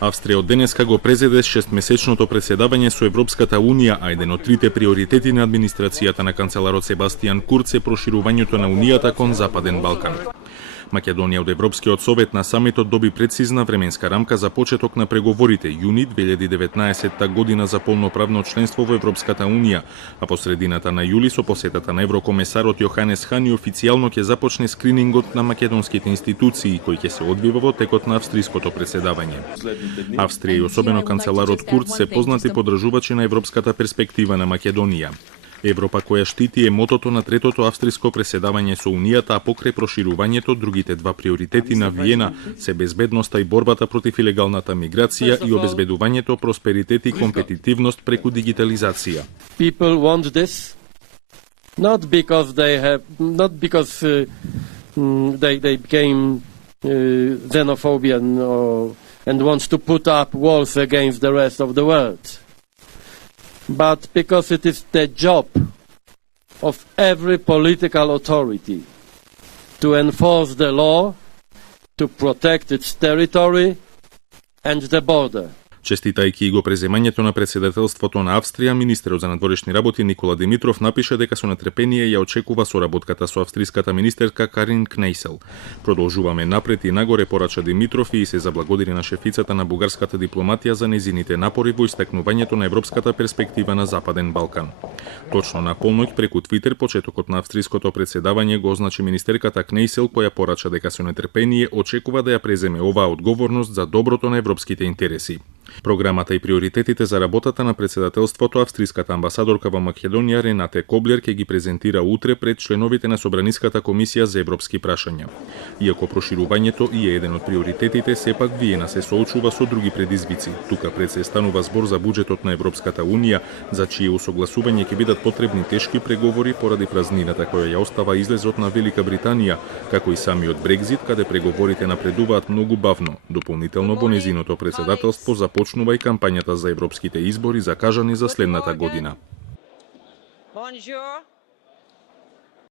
Австрија од денеска го презеде 6-месечното преседавање со Европската Унија, а еден од трите приоритети на администрацијата на канцеларот Себастијан Курц е проширувањето на Унијата кон Западен Балкан. Македонија од Европскиот совет на самитот доби прецизна временска рамка за почеток на преговорите јуни 2019 година за полноправно членство во Европската Унија, а по средината на јули со посетата на еврокомесарот Јоханес Хани официјално ќе започне скринингот на македонските институции кој ќе се одвива во текот на австриското преседавање. Австрија и особено канцеларот Курц се познати поддржувачи на европската перспектива на Македонија. Европа која штити е мотото на третото австриско преседавање со Унијата, а покрај проширувањето, другите два приоритети на Виена се безбедноста и борбата против илегалната миграција и обезбедувањето просперитет и компетитивност преку дигитализација. People want this not because they became xenophobian and want to put up walls against the rest of the world. But because it is the job of every political authority to enforce the law, to protect its territory and the border. Честитајќи го преземањето на председателството на Австрија, министерот за надворешни работи Никола Димитров напише дека со нетрпение ја очекува соработката со австриската министерка Карин Кнејсел. Продолжуваме напред и нагоре, порача Димитров и се заблагодари на шефицата на бугарската дипломатија за незините напори во истакнувањето на европската перспектива на Западен Балкан. Точно на полноќ преку Твитер почетокот на австриското председавање го означи министерката Кнејсел, која порача дека со нетрпение очекува да ја преземе оваа одговорност за доброто на европските интереси. Програмата и приоритетите за работата на председателството австриската амбасадорка во Македонија Ренате Коблер ќе ги презентира утре пред членовите на Собраниската комисија за европски прашања. Иако проширувањето и е еден од приоритетите, сепак Виена се соочува со други предизвици. Тука пред се станува збор за буџетот на Европската Унија, за чие усогласување ќе бидат потребни тешки преговори поради празнината која ја остава излезот на Велика Британија, како и самиот Брекзит, каде преговорите напредуваат многу бавно. Дополнително во незиното председателство започнува и кампањата за европските избори закажани за следната година. Bonjour.